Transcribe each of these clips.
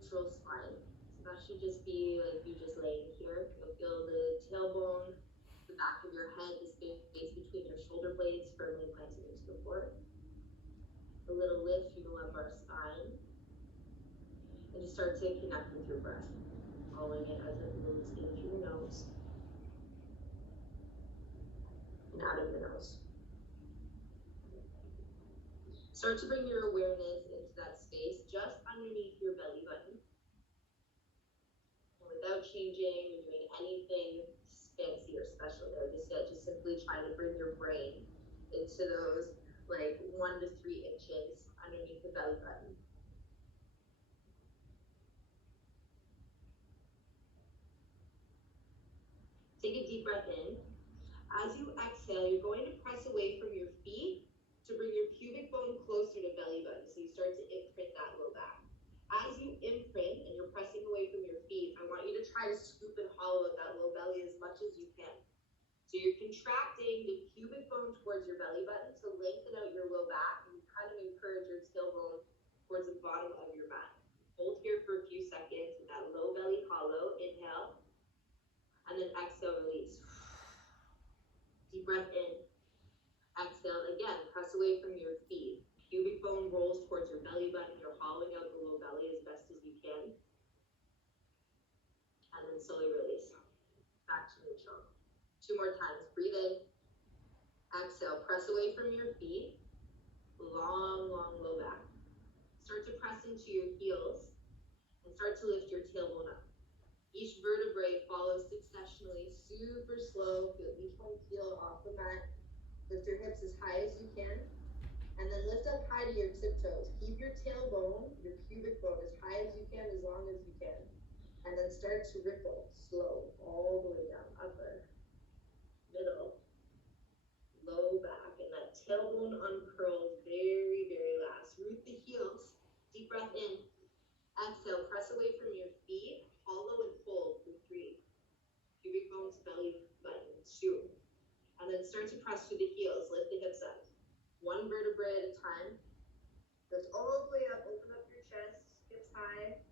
neutral spine. So that should just be like you just laying here. You'll feel the tailbone, the back of your head, the space between your shoulder blades firmly planted into the floor. A little lift through the lumbar spine. And just start to connect with your breath, following it as it moves in through your nose and out of your nose. Start to bring your awareness into that space just underneath your belly button. And without changing or doing anything fancy or special there, just simply try to bring your brain into those like 1 to 3 inches underneath the belly button. Take a deep breath in. As you exhale, you're going to press away from your feet to bring your pubic bone closer to belly button. So you start to imprint that low back. As you imprint and you're pressing away from your feet, I want you to try to scoop and hollow out that low belly as much as you can. So you're contracting the pubic bone towards your belly button to lengthen out your low back and kind of encourage your tailbone towards the bottom of your mat. Hold here for a few seconds with that low belly hollow. Inhale. And then exhale, release. Deep breath in. Exhale again, press away from your feet. Pubic bone rolls towards your belly button. You're hollowing out the low belly as best as you can. And then slowly release. Back to neutral. 2 more times. Breathe in. Exhale. Press away from your feet. Long, long low back. Start to press into your heels and start to lift your tailbone up. Each vertebrae follows successionally, super slow. Feel each one peel off the mat. Lift your hips as high as you can. And then lift up high to your tiptoes. Keep your tailbone, your pubic bone, as high as you can, as long as you can. And then start to ripple, slow, all the way down. Upper, middle, low back. And that tailbone uncurls very, very last. Root the heels. Deep breath in. Exhale, press away from your feet. Hollow and fold for 3. Pubic bone to belly button, 2. And then start to press through the heels. Lift the hips up. 1 vertebrae at a time. Lift all the way up. Open up your chest. Hips high.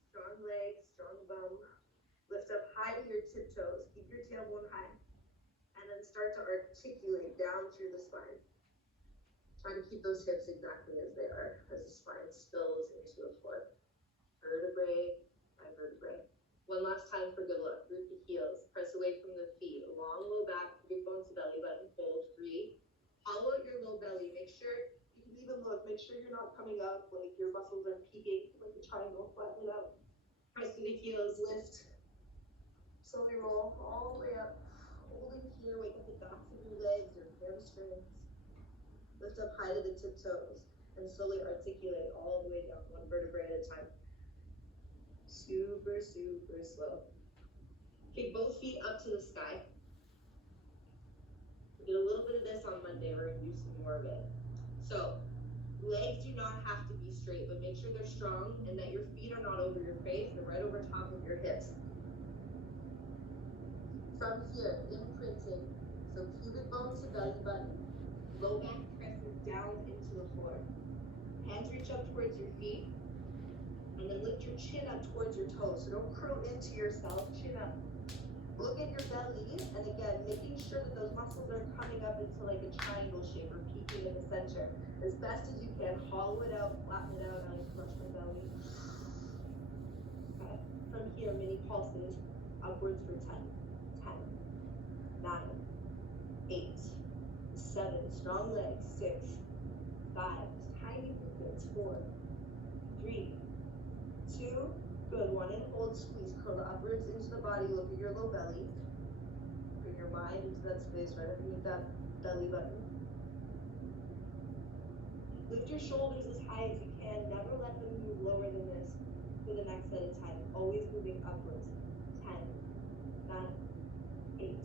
Strong legs, strong bum. Lift up high to your tiptoes. Keep your tailbone high. And then start to articulate down through the spine. Try to keep those hips exactly as they are as the spine spills into the floor. Vertebrae by vertebrae. 1 last time for good luck. Root the heels. Press away from the feet. Long low back. Pubic bone to belly button. Fold 3. Hollow out your low belly. Make sure you can even look. Make sure you're not coming up like your muscles are peaking like a triangle. Flatten it out. Press through the heels. Lift. Slowly roll all the way up. Holding here. Wake up the backs of your legs, your hamstrings. Lift up high to the tiptoes and slowly articulate all the way down, 1 vertebrae at a time. Super, super slow. Kick both feet up to the sky. We did a little bit of this on Monday. We're going to do some more of it. So, legs do not have to be straight, but make sure they're strong and that your feet are not over your face. They're right over top of your hips. From here, imprinting. So pubic bone to belly button. Low back presses down into the floor. Hands reach up towards your feet. And then lift your chin up towards your toes. So don't curl into yourself, chin up. Look at your belly, and again, making sure that those muscles are coming up into like a triangle shape or peaking in the center. As best as you can, hollow it out, flatten it out, I crush my belly. Okay. From here, mini pulses, upwards for 10, 9, 8, 7, strong legs, 6, 5, tiny movements, 4, 3, 2, good, 1 and hold, squeeze, curl upwards into the body, look at your low belly, bring your mind into that space right underneath that belly button. Lift your shoulders as high as you can, never let them move lower than this for the next set of time, always moving upwards. 10, 9, 8,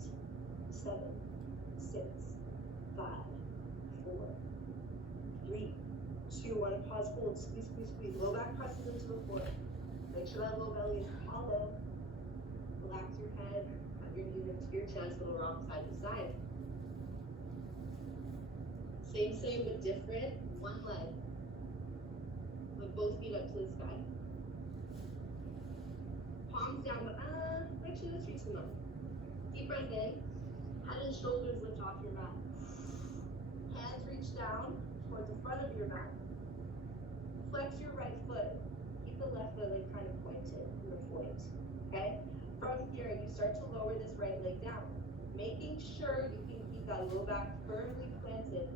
7, 6, 5, 4, 3, 2, 1, and pause, hold, squeeze, squeeze, squeeze. Low back presses into the floor. Make sure that low belly is hollow. Relax your head, have your knees into your chest, little rock side to side. Same, but different. 1 leg. Put both feet up to the sky. Palms down, but actually let's reach them up. Deep breath in, head and shoulders lift off your mat. Hands reach down towards the front of your mat. Flex your right foot. Keep the left leg kind of pointed in the point. Okay? From here, you start to lower this right leg down, making sure you can keep that low back firmly planted.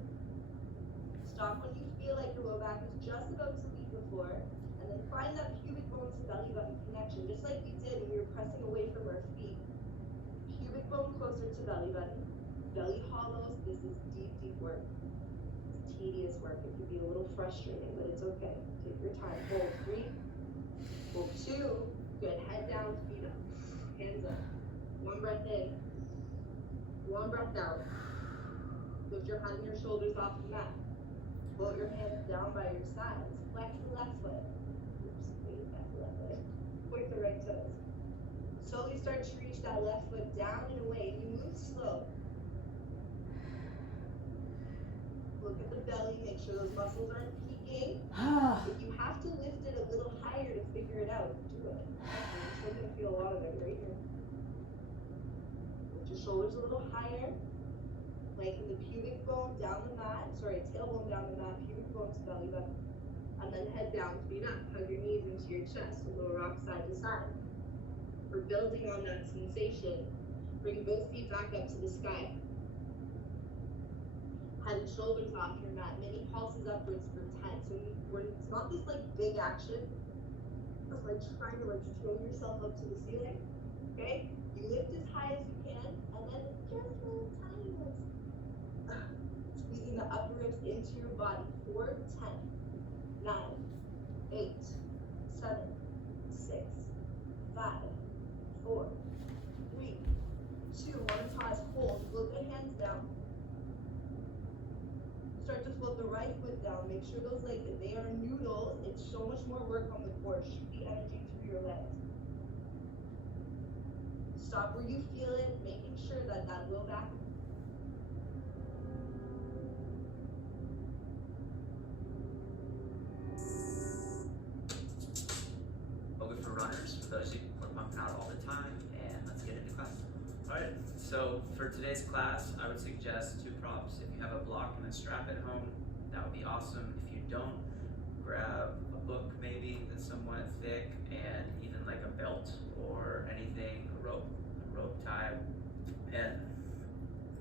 Stop when you feel like your low back is just about to leave the floor, and then find that pubic bone to belly button connection, just like we did when we were pressing away from our feet. Pubic bone closer to belly button. Belly hollows. This is deep, deep work. It's tedious work. It can be a little frustrating, but it's okay. Take your time. Hold 3. Hold 2. Good. Head down, feet up. Hands up. 1 breath in. 1 breath out. Lift your head and your shoulders off the mat. Float your hands down by your sides. Flex the left foot. Oops, wait, that's the left leg. Point the right toes. Slowly start to reach that left foot down and away. You move slow. Look at the belly. Make sure those muscles aren't peaking. If you have to lift it a little higher to figure it out, do it. You're still going to feel a lot of it right here. Lift your shoulders a little higher. Lengthen the pubic bone down the mat. Sorry, tailbone down the mat, pubic bone to belly button. And then head down, feet up. Hug your knees into your chest. A little rock side to side. We're building on that sensation. Bring both feet back up to the sky. Head and shoulders off your mat. Mini pulses upwards for 10. So it's not this like big action. It's like trying to like throw yourself up to the ceiling. Okay? You lift as high as you can, and then just little tiny ones. Squeezing the upper ribs into your body. 4, 10, 9, 8, 7, 6, 5, 4, 3, 2, 1. Pause. Hold. Float the hands down. Start to float the right foot down. Make sure those legs, if they are noodles, it's so much more work on the core. Shoot the energy through your legs. Stop where you feel it, making sure that that low back. Yoga for runners, for those of you who are pumping out all the time, and let's get into class. Alright, so for today's class, I would suggest 2 props. If you have a block and a strap at home, that would be awesome. If you don't, grab a book maybe that's somewhat thick, and even like a belt or anything, a rope tie. And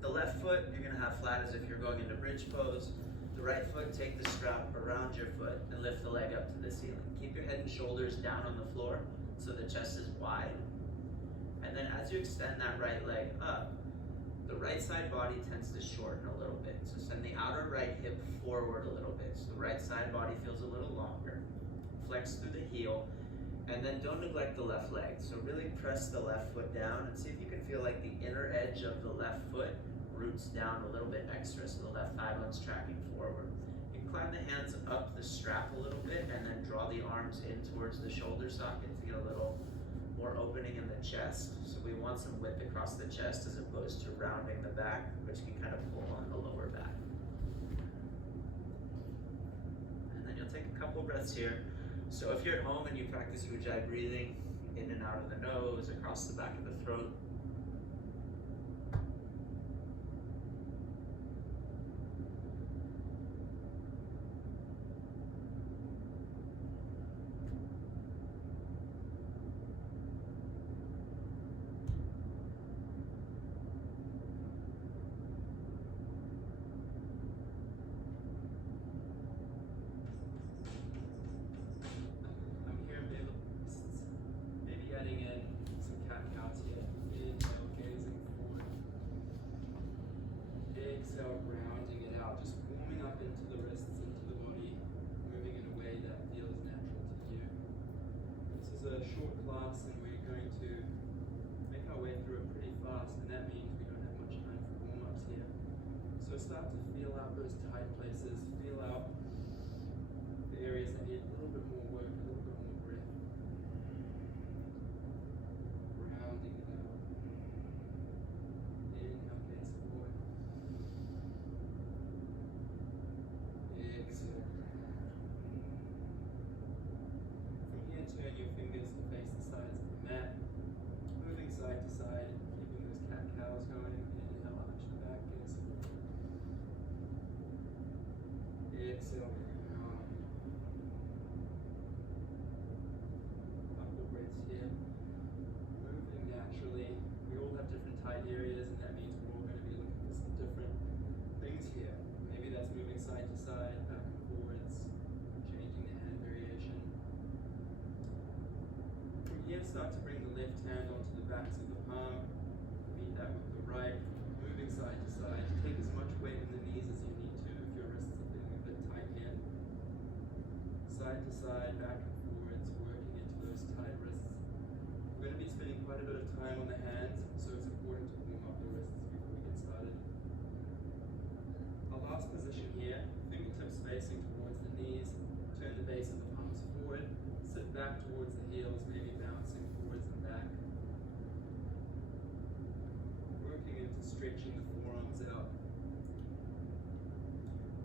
the left foot, you're gonna have flat as if you're going into bridge pose. The right foot, take the strap around your foot and lift the leg up to the ceiling. Keep your head and shoulders down on the floor so the chest is wide. And then as you extend that right leg up, the right side body tends to shorten a little bit. So send the outer right hip forward a little bit. So the right side body feels a little longer. Flex through the heel. And then don't neglect the left leg. So really press the left foot down and see if you can feel like the inner edge of the left foot roots down a little bit extra so the left thigh bone's tracking forward. You can climb the hands up the strap a little bit and then draw the arms in towards the shoulder socket to get a little more opening in the chest. So we want some width across the chest as opposed to rounding the back, which can kind of pull on the lower back. And then you'll take a couple breaths here. So if you're at home and you practice Ujjayi breathing, in and out of the nose, across the back of the throat, adding in some cat-cows here. Inhale, gazing forward. Exhale, rounding it out, just warming up into the wrists, into the body, moving in a way that feels natural to you. This is a short class and we're going to make our way through it pretty fast, and that means we don't have much time for warm-ups here. So start to feel out those tight places, feel out the areas that need a little bit more work, a little bit more breath. Rounding it out. Inhale, gaze forward. Exhale. From here, turn your fingers to face the sides of the mat. here, start to bring the left hand onto the backs of the palm, meet that with the right, moving side to side. Take as much weight in the knees as you need to if your wrists are feeling a bit tight here. Side to side, back and forwards, working into those tight wrists. We're going to be spending quite a bit of time on the hands, so it's important to warm up the wrists before we get started. Our last position here, fingertips facing towards the knees, turn the base of the palms forward, sit back towards the heels, maybe bouncing forwards and back. Working into stretching the forearms out.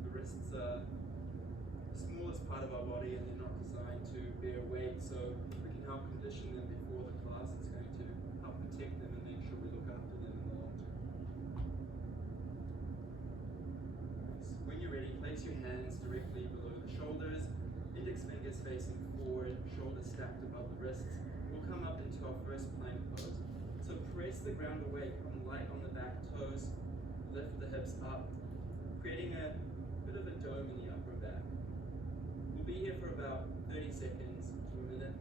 The wrists are the smallest part of our body and they're not designed to bear weight, so if we can help condition them before the class, it's going to help protect them and make sure we look after them in the long term. Nice. When you're ready, place your hands directly below the shoulders, index fingers facing forward, shoulders stacked above the wrists. We'll come up into our first plank pose. So press the ground away, come light on the back toes, lift the hips up, creating a bit of a dome in the upper back. We'll be here for about 30 seconds to a minute.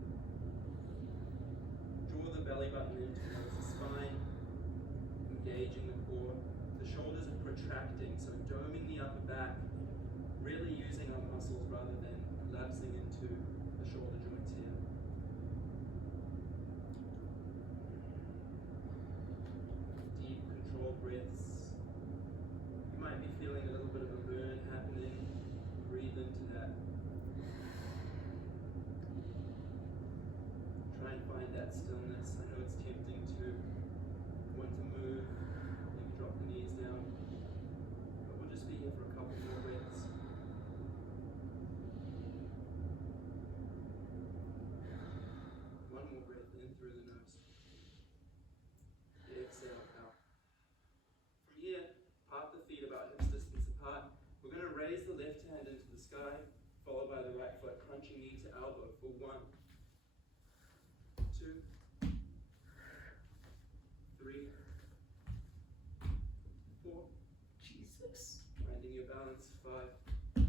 Draw the belly button in towards the spine, engaging the core. The shoulders are protracting, so doming the upper back, really using our muscles rather than collapsing into the shoulder joints here. Deep, controlled breaths. You might be feeling a little bit of a burn happening. Breathe into that. Try and find that stillness. I know it's tempting to want to move, maybe drop the knees down, but we'll just be here for a couple more breaths. One more breath in through the nose. Exhale out. From here, part the feet about hips distance apart. We're going to raise the left hand into the sky, followed by the right foot, crunching knee to elbow for 1, 2, 3, 4. Jesus. Finding your balance, 5.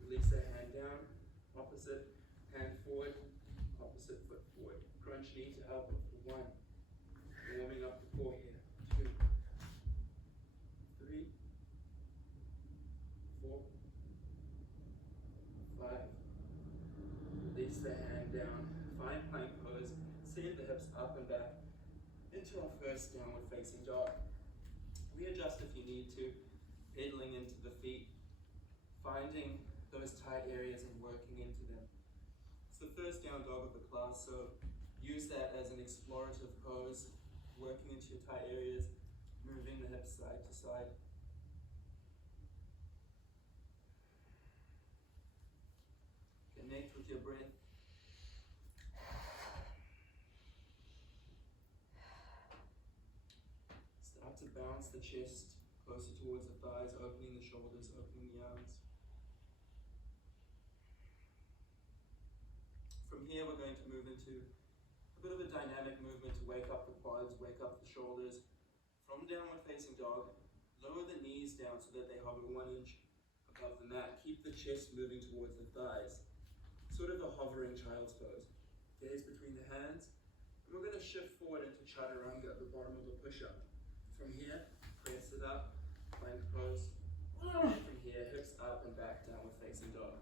Release the hand down, opposite, hand forward, opposite foot forward. Crunch knee to elbow for 1. Warming up the core here, 2, 3, 4, 5. Release the hand down. Find plank pose. Send the hips up and back into our first downward facing dog. Readjust if you need to, pedaling into the feet, finding those tight areas and working into them. It's the first down dog of the class, so use that as an explorative pose, working into your tight areas, moving the hips side to side. Connect with your breath. Start to bounce the chest closer towards the thighs, opening the shoulders, opening the arms. From here, we're going to move into a bit of a dynamic movement to wake up the quads, wake up the shoulders. From downward facing dog, lower the knees down so that they hover 1 inch above the mat. Keep the chest moving towards the thighs. Sort of a hovering child's pose. Gaze between the hands. And we're going to shift forward into chaturanga at the bottom of the push-up. From here, press it up, plank pose. And from here, hips up and back, downward facing dog.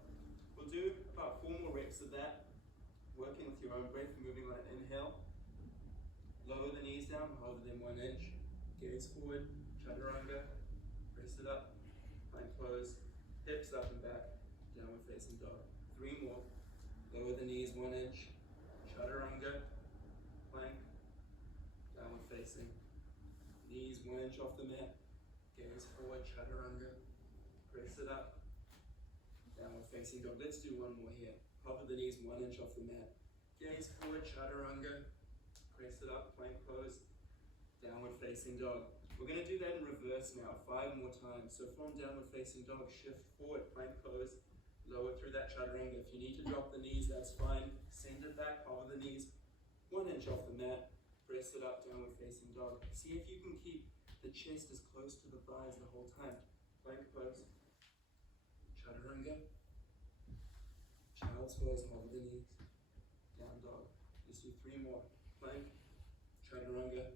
We'll do about 4 more reps of that. Working with your own breath, moving on an inhale. Lower the knees down, hover them 1 inch. Gaze forward, chaturanga. Press it up, plank pose. Hips up and back, downward facing dog. 3 more. Lower the knees 1 inch. Chaturanga, plank, downward facing. Knees 1 inch off the mat. Gaze forward, chaturanga. Press it up, downward facing dog. Let's do 1 more here. Hover the knees 1 inch off the mat. Gaze forward, chaturanga. Press it up, plank pose. Downward facing dog. We're going to do that in reverse now, 5 more times. So from downward facing dog, shift forward, plank pose. Lower through that chaturanga. If you need to drop the knees, that's fine. Send it back, hover the knees 1 inch off the mat. Press it up, downward facing dog. See if you can keep the chest as close to the thighs the whole time. Plank pose. Chaturanga. Child's pose, hover the knees. Down dog. Your Let's do 3 more. Plank, chaturanga,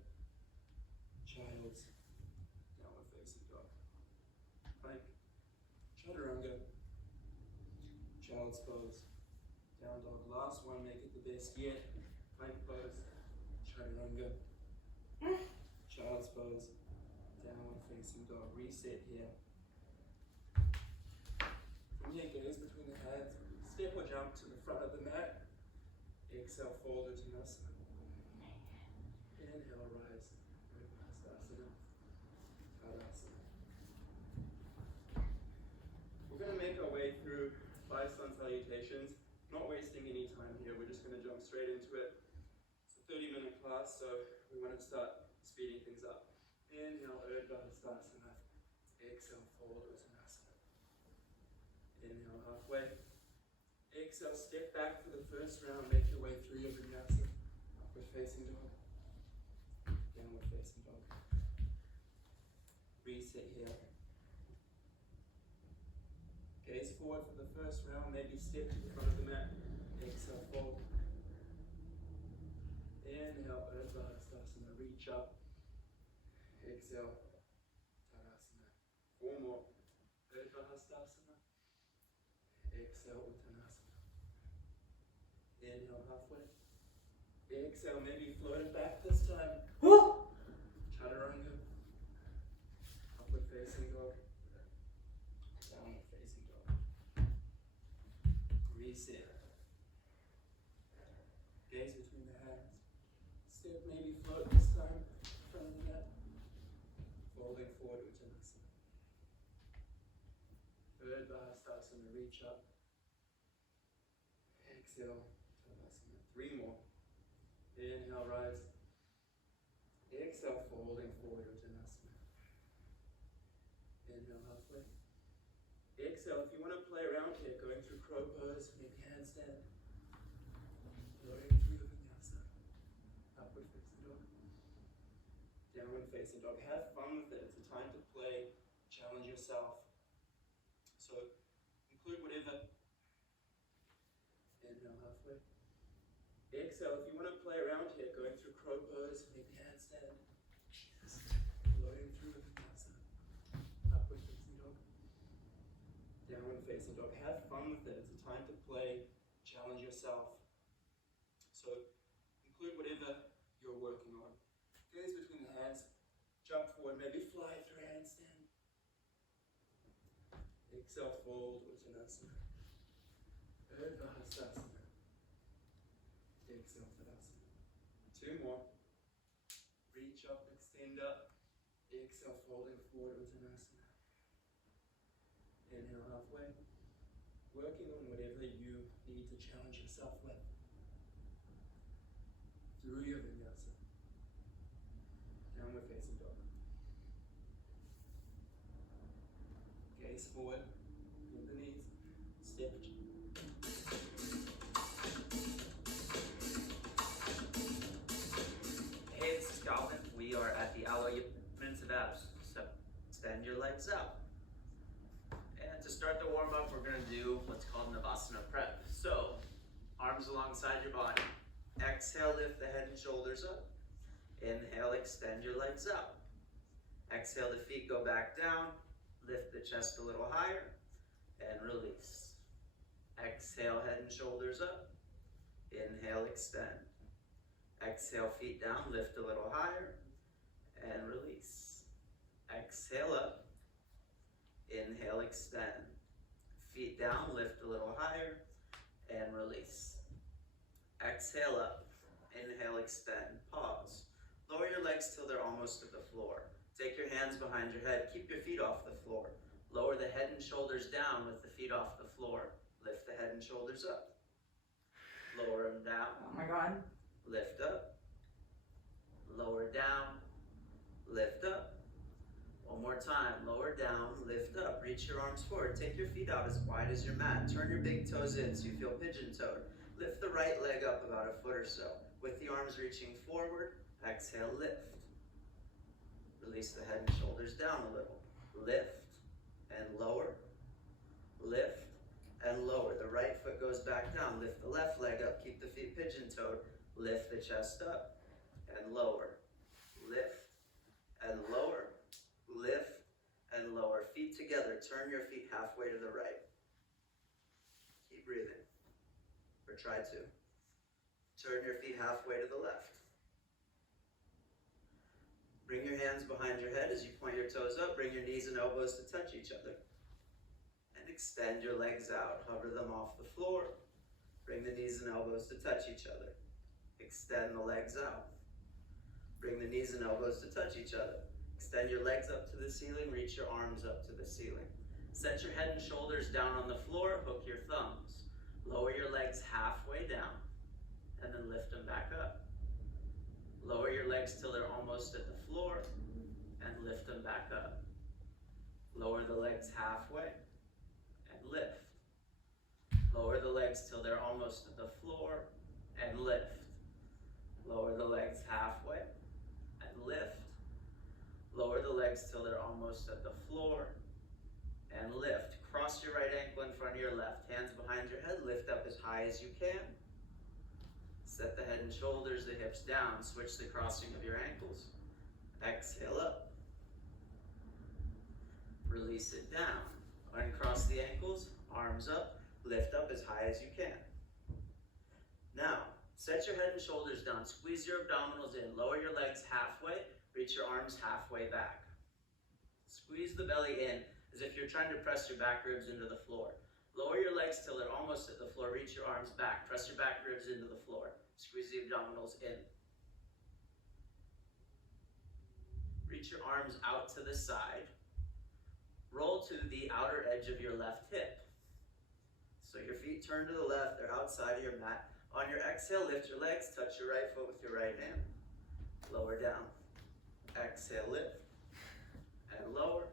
child's, downward facing dog. Plank, chaturanga, child's pose, down dog. Last one, make it the best yet. Plank pose, chaturanga, child's pose, downward facing dog. Reset here. From here, gaze between the hands. Step or jump to the front of the mat. Exhale, fold Uttanasana. Inhale, rise. Virabhastasana. Tadasana. We're going to make our way through 5 sun salutations. Not wasting any time here. We're just going to jump straight into it. It's a 30-minute class, so we want to start speeding things up. Inhale, Urdhva-Hastasana. Exhale, fold Uttanasana. Inhale, halfway. Exhale, step back for the first round. Make your way through your vinyasa. Upward facing dog. Downward facing dog. Reset here. Gaze forward for the first round. Maybe step to the front of the mat. Exhale, fold. Inhale, Urdhva-Hastasana. Reach up. Exhale, Tadasana. 4 more. Urdhva-Hastasana. Exhale, Uttanasana. Inhale, halfway. Exhale, maybe float it back this time. Chaturanga. Upward facing dog. Downward facing dog. Reset. Gaze between the hands. Step, maybe float this time. Front of the mat. Folding forward, Uttanasana. Urdhva-Hastasana, reach up. Exhale, Tadasana. 3 more. Inhale, rise. Exhale, folding forward, Uttanasana. Inhale, halfway. Exhale, if you want to play around here, going through crow pose, maybe handstand. Floating through the vinyasa. Upward facing dog. Downward facing dog. Have fun with it. It's a time to play. Challenge yourself. So include whatever. Inhale, halfway. Exhale, if you want to play around here, going through crow pose, maybe handstand. Jesus. Floating through the vinyasa. Upward facing dog. Downward facing dog. Have fun with it. It's a time to play. Challenge yourself. So include whatever you're working on. Gaze between the hands. Jump forward, maybe fly through handstand. Exhale, fold, Uttanasana. Urdhva-Hastasana. Exhale, Tadasana. 2 more. Reach up, extend up. Exhale, folding forward, Uttanasana. Inhale, halfway. Working on whatever you need to challenge yourself with. Through your vinyasa. Downward facing dog. Gaze forward, bend the knees, step. Hey, this is Calvin. We are at the Aloe Minutes of Abs. So extend your legs out. And to start the warm up, we're going to do what's called Navasana Prep. So arms alongside your body. Exhale, lift the head and shoulders up. Inhale, extend your legs out. Exhale, the feet go back down. Lift the chest a little higher and release. Exhale, head and shoulders up. Inhale, extend. Exhale, feet down, lift a little higher and release. Exhale up. Inhale, extend. Feet down, lift a little higher and release. Exhale up. Inhale, extend. Pause. Lower your legs till they're almost to the floor. Take your hands behind your head. Keep your feet off the floor. Lower the head and shoulders down with the feet off the floor. Lift the head and shoulders up. Lower them down. Oh my God. Lift up. Lower down. Lift up. One more time. Lower down. Lift up. Reach your arms forward. Take your feet out as wide as your mat. Turn your big toes in so you feel pigeon-toed. Lift the right leg up about a foot or so. With the arms reaching forward, exhale, lift. Release the head and shoulders down a little. Lift and lower. Lift and lower. The right foot goes back down. Lift the left leg up. Keep the feet pigeon-toed. Lift the chest up and lower. Lift and lower. Lift and lower. Feet together. Turn your feet halfway to the right. Keep breathing. Or try to. Turn your feet halfway to the left. Bring your hands behind your head as you point your toes up. Bring your knees and elbows to touch each other. And extend your legs out. Hover them off the floor. Bring the knees and elbows to touch each other. Extend the legs out. Bring the knees and elbows to touch each other. Extend your legs up to the ceiling. Reach your arms up to the ceiling. Set your head and shoulders down on the floor. Hook your thumbs. Lower your legs halfway down. And then lift them back up. Lower your legs till they're almost at the floor. And lift them back up. Lower the legs halfway. And lift. Lower the legs till they're almost at the floor. And lift. Lower the legs halfway. And lift. Lower the legs till they're almost at the floor. And lift. Cross your right ankle in front of your left. Hands behind your head. Lift up as high as you can. Set the head and shoulders, the hips down. Switch the crossing of your ankles. Exhale up. Release it down. Uncross the ankles. Arms up. Lift up as high as you can. Now, set your head and shoulders down. Squeeze your abdominals in. Lower your legs halfway. Reach your arms halfway back. Squeeze the belly in as if you're trying to press your back ribs into the floor. Lower your legs till they're almost at the floor. Reach your arms back. Press your back ribs into the floor. Squeeze the abdominals in. Reach your arms out to the side. Roll to the outer edge of your left hip. So your feet turn to the left. They're outside of your mat. On your exhale, lift your legs. Touch your right foot with your right hand. Lower down. Exhale, lift. And lower.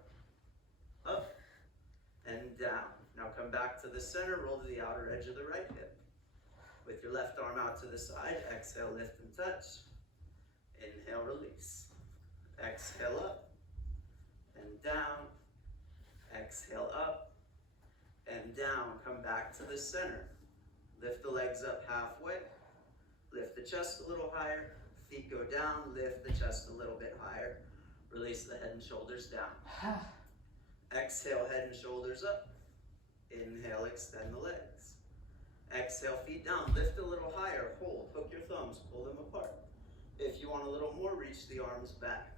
Up. And down. Now come back to the center. Roll to the outer edge of the right hip. With your left arm out to the side. Exhale, lift and touch. Inhale, release. Exhale up. And down. Exhale up. And down. Come back to the center. Lift the legs up halfway. Lift the chest a little higher. Feet go down. Lift the chest a little bit higher. Release the head and shoulders down. Exhale, head and shoulders up. Inhale, extend the legs. Exhale, feet down. Lift a little higher. Hold. Hook your thumbs. Pull them apart. If you want a little more, reach the arms back.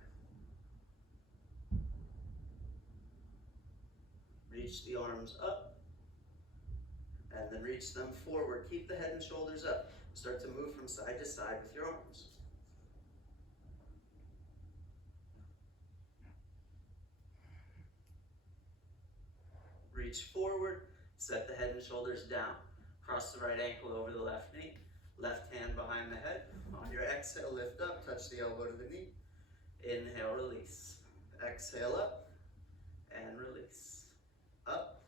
Reach the arms up. And then reach them forward. Keep the head and shoulders up. Start to move from side to side with your arms. Reach forward. Set the head and shoulders down. Cross the right ankle over the left knee. Left hand behind the head. On your exhale, lift up. Touch the elbow to the knee. Inhale, release. Exhale up. And release. Up.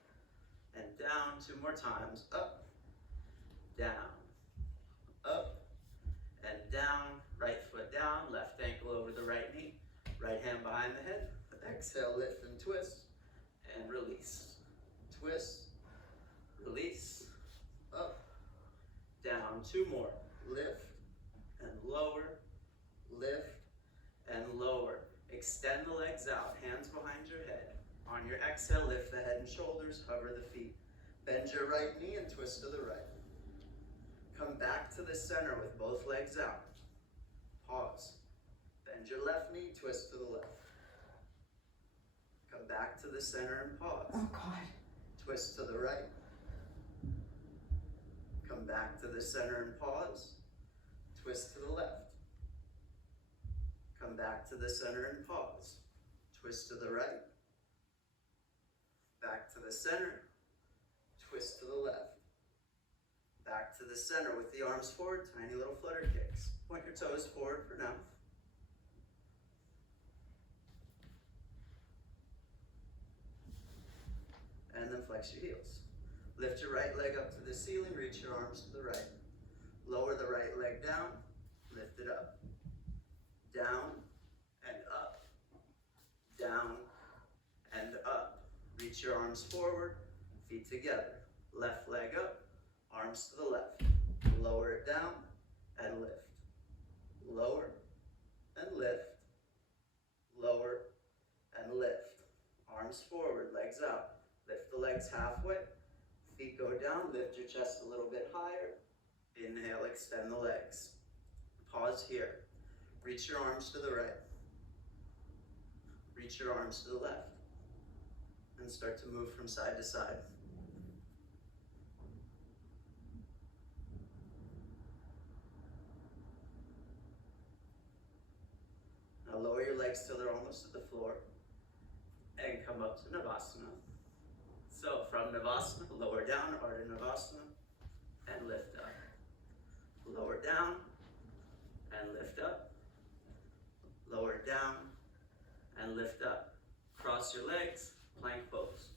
And down. 2 more times. Up. Down. Up. And down. Right foot down. Left ankle over the right knee. Right hand behind the head. Exhale, lift and twist. And release. Twist. Release. Up. Down. 2 more. Lift and lower. Lift and lower. Extend the legs out. Hands behind your head. On your exhale, lift the head and shoulders. Hover the feet. Bend your right knee and twist to the right. Come back to the center with both legs out. Pause. Bend your left knee, twist to the left. Come back to the center and pause. Oh, God. Twist to the right. Come back to the center and pause. Twist to the left. Come back to the center and pause. Twist to the right. Back to the center. Twist to the left. Back to the center with the arms forward, tiny little flutter kicks. Point your toes forward for now. And then flex your heels. Lift your right leg up to the ceiling, reach your arms to the right. Lower the right leg down, lift it up. Down and up. Down and up. Reach your arms forward, feet together. Left leg up, arms to the left. Lower it down and lift. legs out. Lift the legs halfway. Feet go down, lift your chest a little bit higher. Inhale, extend the legs. Pause here. Reach your arms to the right. Reach your arms to the left. And start to move from side to side. Now lower your legs till they're almost at the floor. And come up to Navasana. So from Navasana, lower down, Ardha Navasana, and lift up. Lower down, and lift up. Lower down, and lift up. Cross your legs, plank pose.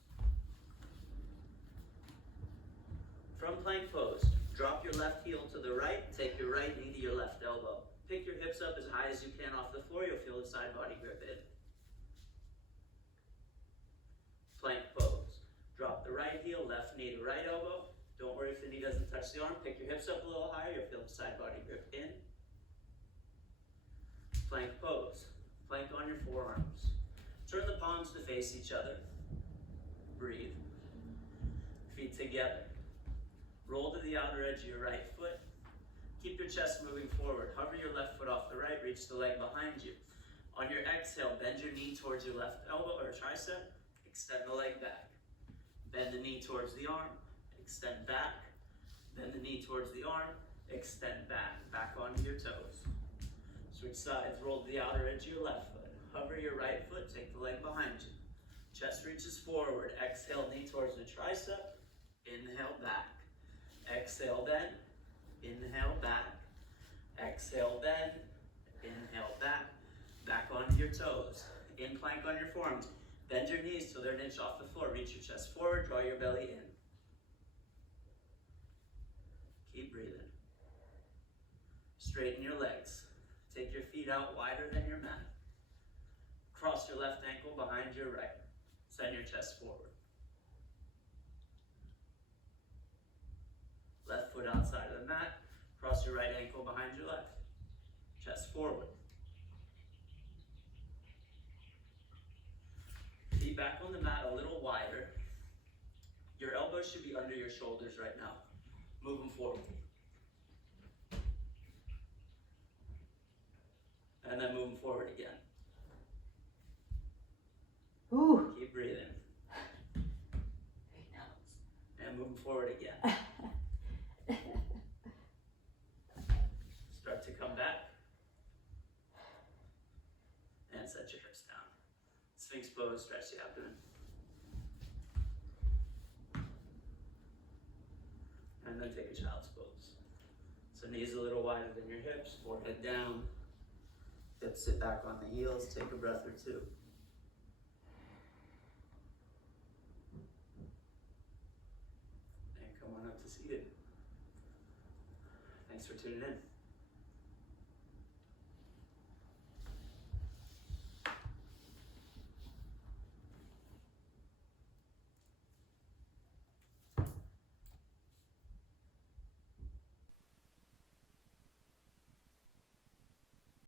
From plank pose, drop your left heel to the right, take your right knee to your left elbow. Pick your hips up as high as you can off the floor, you'll feel the side body grip in. Plank pose. Drop the right heel, left knee to right elbow. Don't worry if the knee doesn't touch the arm. Pick your hips up a little higher, you'll feel the side body grip in. Plank pose. Plank on your forearms. Turn the palms to face each other. Breathe. Feet together. Roll to the outer edge of your right foot. Keep your chest moving forward. Hover your left foot off the right, reach the leg behind you. On your exhale, bend your knee towards your left elbow or tricep. Extend the leg back. Bend the knee towards the arm. Extend back. Bend the knee towards the arm. Extend back. Back onto your toes. Switch sides. Roll to the outer edge of your left foot. Hover your right foot. Take the leg behind you. Chest reaches forward. Exhale, knee towards the tricep. Inhale, back. Exhale, bend. Inhale, back. Exhale, bend. Inhale, back. Back onto your toes. In plank on your forearms. Bend your knees till they're an inch off the floor. Reach your chest forward. Draw your belly in. Keep breathing. Straighten your legs. Take your feet out wider than your mat. Cross your left ankle behind your right. Send your chest forward. Left foot outside of the mat. Cross your right ankle behind your left. Chest forward. Feet back on the mat a little wider. Your elbows should be under your shoulders right now. Move them forward. And then move them forward again. Ooh. Keep breathing. Big nose. And move them forward again. Start to come back. And set your hips down. Sphinx pose, stretch the abdomen. And then take a child's pose. So knees a little wider than your hips, forehead down. Hips sit back on the heels, take a breath or two. And come on up to seated. Thanks for tuning in.